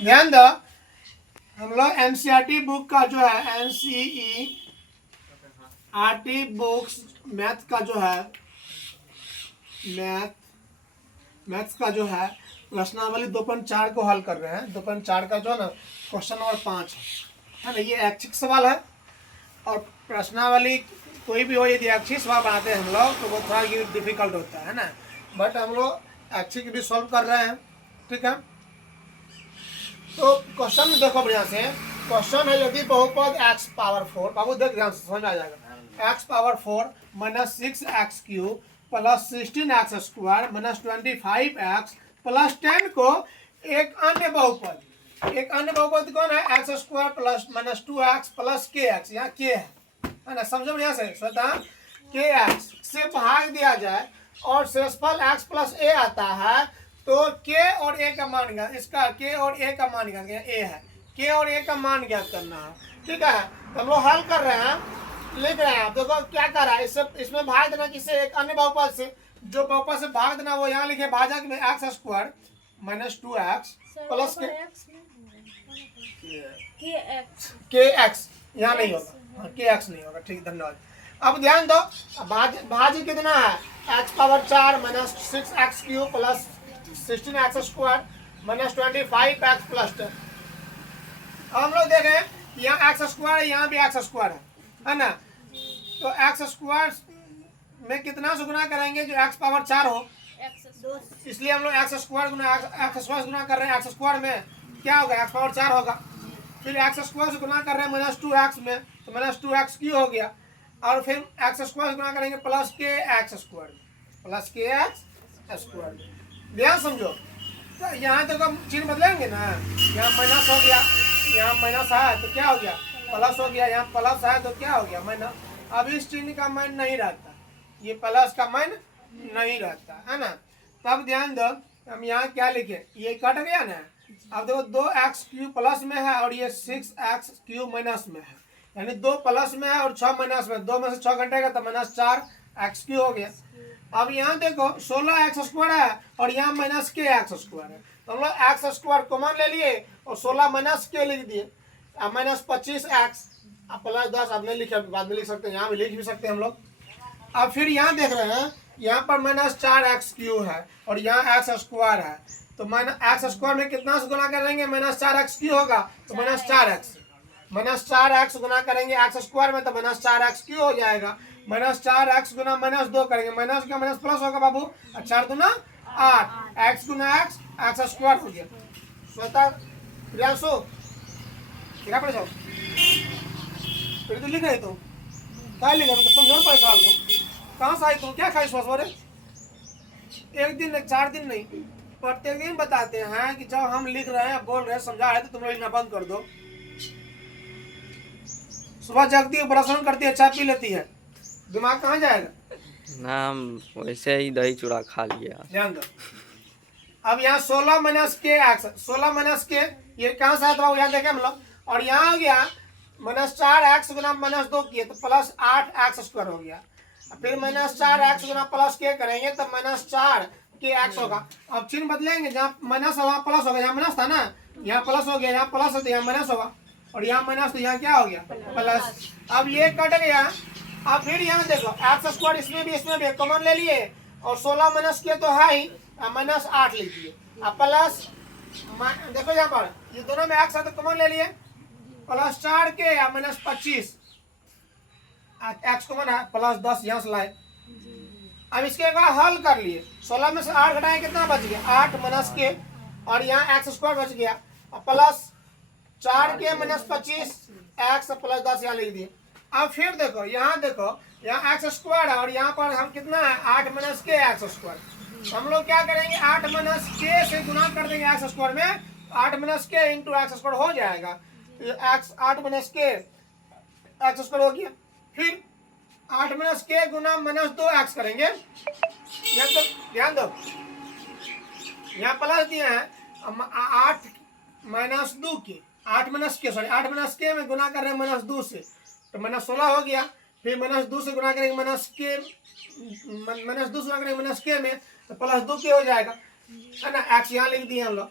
ध्यान दो, हम लोग एनसीईआरटी बुक का जो है एनसीईआरटी बुक्स मैथ का जो है मैथ्स का जो है प्रश्नावली 2.4 को हल कर रहे हैं। 2.4 का जो है ना क्वेश्चन नंबर 5 है ना, ये ऐच्छिक सवाल है। और प्रश्नावली कोई भी हो, यदि ऐच्छिक सवाल बनाते हैं हम लोग तो वो थोड़ा डिफिकल्ट होता है ना, बट हम लोग ऐच्छिक भी सॉल्व कर रहे हैं। ठीक है, तो क्वेश्चन देखो बढ़िया से। क्वेश्चन है यदि बहुपद x पावर 4, बाबू देख ध्यान से, समझ में आ जाएगा। x power 4 minus 6x cube plus 16x square minus 25x plus 10 को एक अन्य बहुपद कौन है? X square plus minus 2x plus के एक्स, यहाँ के है ना, समझो बढ़िया से। स्वतः के एक्स से भाग दिया जाए और शेषफल x प्लस ए आता है, तो k और a का मान ज्ञात, इसका k और a का मान ज्ञात, a है, k और a का मान ज्ञात करना है। ठीक है, तो हम लोग हल कर रहे हैं, लिख रहे हैं। देखो क्या कर रहा है, इसमें भाग देना किसे? एक अन्य बहुपद से। जो बहुपद से भाग देना वो यहाँ लिखे, भाजक में x square minus 2x plus के एक्स, यहाँ नहीं होगा, के एक्स नहीं होगा। ठीक, धन्यवाद। अब ध्यान दो, भाज्य कितना है? x power 4 minus 6x cube plus 16x square minus 25x plus 10। अब हम लोग देखें, यहाँ एक्स स्क्वायर है, यहाँ भी एक्स स्क्वायर है ना, तो एक्स स्क्वायर में कितना से गुना करेंगे? जो एक्स पावर 4 हो, इसलिए हम लोग एक्स स्क्वायर गुना कर रहे हैं। एक्स स्क्वायर में क्या होगा? एक्स पावर 4 होगा। फिर एक्स स्क्वायर से गुना कर रहे हैं माइनस 2x में, तो माइनस 2x क्यू हो गया। और फिर एक्स स्क्वायर से गुना करेंगे प्लस के एक्स स्क्वायर, प्लस के एक्स स्क्वायर। ध्यान समझो, तो यहाँ तक हम चिन्ह बदलेंगे ना, यहाँ माइनस हो गया, यहाँ माइनस है तो क्या हो गया? प्लस हो गया। यहाँ प्लस है तो क्या हो गया? माइनस। अब इस चिन्ह का मान नहीं रहता, ये प्लस का मान नहीं रहता है ना। तब ध्यान दो, हम यहाँ क्या लिखे? ये कट गया ना। अब देखो 2x क्यूब प्लस में है और ये 6x क्यूब माइनस में है, यानी 2 प्लस में है और 6 माइनस में। 2 में से 6 घटेगा तो माइनस 4x क्यूब हो गया। अब यहाँ देखो 16x स्क्वायर है और यहाँ माइनस के एक्स स्क्वायर है, तो हम लोग एक्स स्क्वायर कॉमन ले लिए और 16 माइनस के लिख दिए, माइनस 25x प्लस 10। अब नहीं लिखे, बाद में लिख सकते हैं, यहाँ भी लिख भी सकते हैं हम लोग। अब फिर यहाँ देख रहे हैं, यहाँ पर माइनस 4x क्यूब है और यहाँ एक्स स्क्वायर है, तो माइनस एक्स स्क्वायर में कितना से गुना करेंगे? माइनस 4x क्यूब होगा, तो माइनस 4x गुना करेंगे एक्स स्क्वायर में, तो माइनस 4x क्यूब हो जाएगा। माइनस 4x गुना माइनस 2 करेंगे, माइनस का माइनस प्लस होगा बाबू, 4 दूना 8, एक्स गुना एक्स स्क्वायर हो गया। बता प्रियांशु क्या पढ़े जाओ, फिर तो लिख रहे तुम, क्या लिख रहे? तो समझो ना सवाल को, कहाँ से आई तुम? क्या खाई सवेरे? एक दिन 4 दिन नहीं, प्रत्येक दिन बताते हैं कि जब हम लिख रहे हैं, बोल रहे हैं, समझा रहे, तो तुम लोग लिखना बंद कर दो। सुबह जगती है, ब्रश करती है, चाय पी लेती है, दिमाग कहाँ जाएगा? ना, हम वैसे ही दही चूड़ा खा लिया। ध्यान दो, अब यहाँ 16 माइनस के एक्स, 16 माइनस के, ये कहाँ से आता है? यहाँ देखे हम लोग, और यहाँ हो गया माइनस 4x गुना माइनस 2 किए तो प्लस 8x स्क्वायर हो गया। फिर माइनस 4x गुना प्लस के करेंगे तो माइनस 4 के एक्स होगा। अब चिन्ह बदलेंगे, जहाँ माइनस है वहाँ प्लस होगा, यहाँ माइनस था ना, यहाँ प्लस हो गया, यहाँ प्लस है तो यहाँ माइनस होगा, और यहाँ माइनस तो यहाँ क्या हो गया? प्लस। अब ये कट गया। अब फिर यहाँ देखो एक्स स्क्वायर इसमें भी कॉमन ले लिए और 16 माइनस के तो है ही, माइनस 8 लीजिए, अब प्लस, देखो यहाँ पर ये दोनों में एक्स है तो कॉमन ले लिए, प्लस 4 के या माइनस 25, एक्स कॉमन है, प्लस 10 यहाँ से लाए। अब इसके बाद हल कर लिए, 16 में से 8 घटाए कितना बच गया? 8 माइनस के, और यहाँ एक्स स्क्वायर बच गया, प्लस 4 के माइनस 25 एक्स प्लस 10 यहाँ लिख दिए। अब फिर देखो, यहाँ एक्स स्क्वायर है और यहाँ पर हम कितना है? 8 माइनस के एक्स स्क्वायर। हम लोग क्या करेंगे? 8 माइनस के से गुना कर देंगे एक्स स्क्वायर में, 8 माइनस के इंटू एक्स स्क्वायर हो जाएगा, एक्स 8 माइनस के एक्स स्क्वायर हो गया। फिर 8 माइनस के गुना माइनस 2x करेंगे, यहाँ तो ध्यान दो, यहाँ प्लस दिए हैं, 8 माइनस 2 के, 8 माइनस के में गुना कर रहे हैं माइनस 2 से, तो माइनस 16 हो गया। फिर माइनस 2 से गुना करेंगे माइनस 2 से गुना करेंगे माइनस के में, तो प्लस 2 के हो जाएगा, है ना। एक्स यहाँ लिख दिए हम लोग,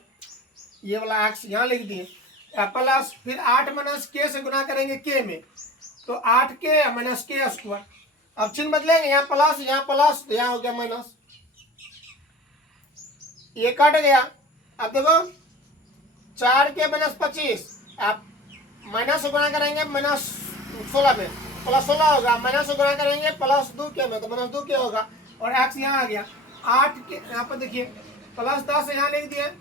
ये वाला एक्स यहाँ लिख दिए, प्लस फिर 8 माइनस के से गुना करेंगे के में, तो 8k माइनस के स्क्वायर। अब चिन्ह बदलेंगे, यहाँ प्लस तो यहाँ हो गया माइनस, ये कट गया। अब देखो 4k माइनस 25, आप माइनस से गुणा करेंगे माइनस 16 में, प्लस 16 होगा, माइनस से गुणा करेंगे प्लस 2k में, तो माइनस 2k होगा, और x यहाँ आ गया 8k। यहाँ पर देखिए प्लस 10 यहाँ लिख दिए,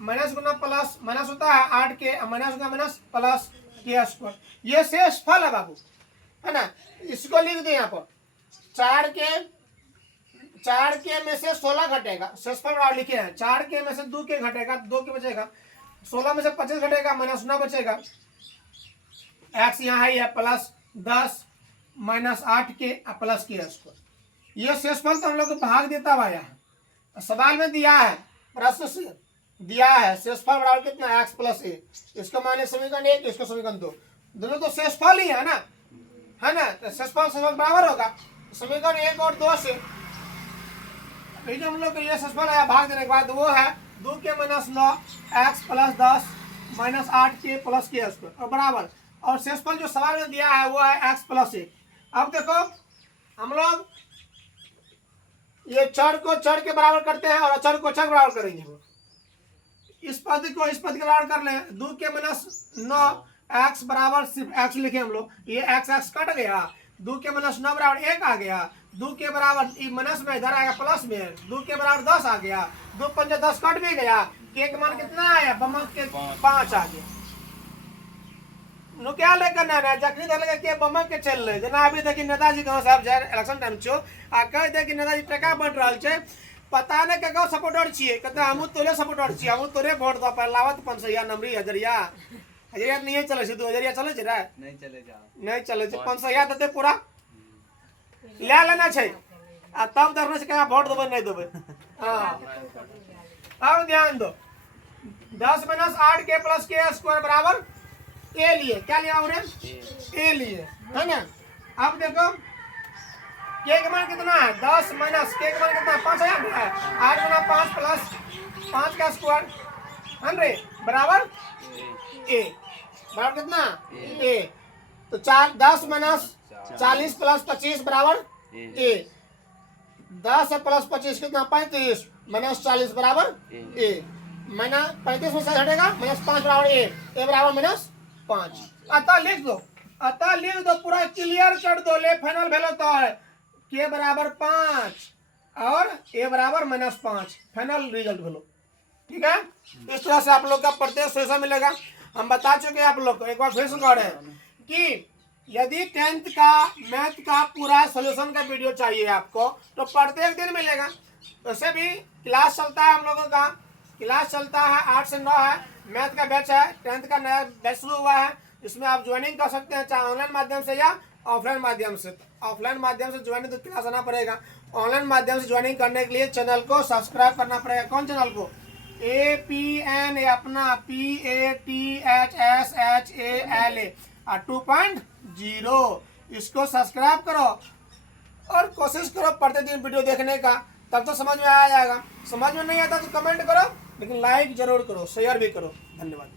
माइनस गुना प्लस माइनस होता है 8k, माइनस गुना माइनस प्लस के स्क्वायर। ये शेष फल है बाबू, है ना, इसको लिख दिए यहाँ पर 4k में से 16 घटेगा, शेषफल बराबर लिखे हैं, 4k में से 2k घटेगा, 2k बचेगा, 16 में से 25 घटेगा, माइनस 9 बचेगा, x यहाँ है प्लस 10 माइनस 8k प्लस के स्क्वायर। ये शेषफल तो हम लोग को भाग देता हुआ है, सवाल में दिया है, प्रश्न से दिया है शेषफल बराबर कितना x प्लस ए, इसको माने समीकरण 1, इसको समीकरण 2, दोनों तो शेषफल ही है ना, तो शेषफल बराबर होगा समीकरण 1 और 2 से। जो हम लोग ये शेषफल है भाग देने के बाद वो है 2k minus 9 x plus 10 minus 8k plus के स्क्वायर और बराबर, और शेषफल जो सवाल में दिया है वो है x प्लस 1। अब देखो हम लोग ये चर को चर के बराबर करते हैं और अचर को अचर के बराबर करेंगे, वो इस पद को इस पद के बराबर कर लें, 2k माइनस 9 x बराबर सिर्फ x लिखे हम लोग, ये x कट गया, 2k माइनस 9 बराबर 1 आ गया, 2k बराबर माइनस में इधर आएगा प्लस में, 2k बराबर 10 आ गया, 2 पंजे 10 कट भी गया, k का मान कितना आया, बमक के 5 आ गया। नो क्या लेकर ना जखनी देख के बमक के चल रहे जना, अभी देखिए नेताजी गाँव साहब जाए इलेक्शन टाइम छो आ कह दे कि नेताजी टका बन रहा है, पता नहीं क्या सपोर्टर छिए, कहते हम तोरे सपोर्टर छिए, हम तोरे वोट दो पर लावत 500 नंबरी हजरिया नहीं चले 2000 चले रे, नहीं चले 500 देते पूरा ले लेना छै, आ तब धरने से क्या वोट देवे नहीं देवे। हाँ अब ध्यान दो, 10 माइनस 8k प्लस के स्क्वायर बराबर ए लिए, क्या लिया हमने ए लिए, है ना। अब देखो के का मान कितना है 10 माइनस के का मान कितना 5000 है, 8 गुना 5 प्लस 5 का स्क्वायर है बराबर ए, बराबर कितना ए, तो 10 माइनस 40 प्लस 25 बराबर ए, 10 प्लस 25 कितना 35 माइनस 40 बराबर ए, माइनस 35 में से हटेगा माइनस 5 बराबर ए बराबर माइनस 5। अतः लिख दो पूरा क्लियर कर दो, ले फाइनल वैल्यू तो है के बराबर 5 और ए बराबर माइनस 5, फाइनल रिजल्ट वैल्यू। ठीक है, इस तरह से आप लोग का प्रत्येक सोल्यूशन मिलेगा। हम बता चुके हैं आप लोग को, एक बार फिर से कह रहे हैं कि यदि 10th का मैथ का पूरा सोल्यूशन का वीडियो चाहिए आपको तो प्रत्येक दिन मिलेगा। वैसे भी क्लास चलता है, हम लोगों का क्लास चलता है 8 से 9 है, मैथ का बैच है, 10th का नया बैच शुरू हुआ है, इसमें आप ज्वाइनिंग कर सकते हैं चाहे ऑनलाइन माध्यम से या ऑफलाइन माध्यम से। ऑफलाइन माध्यम से ज्वाइनिंग तो क्लास आना पड़ेगा, ऑनलाइन माध्यम से ज्वाइनिंग करने के लिए चैनल को सब्सक्राइब करना पड़ेगा। कौन चैनल को? APN अपना PATHSHALA 2.0, इसको सब्सक्राइब करो और कोशिश करो प्रतिदिन वीडियो देखने का, तब तो समझ में आ जाएगा। समझ में नहीं आता तो कमेंट करो, लेकिन लाइक जरूर करो, शेयर भी करो। धन्यवाद।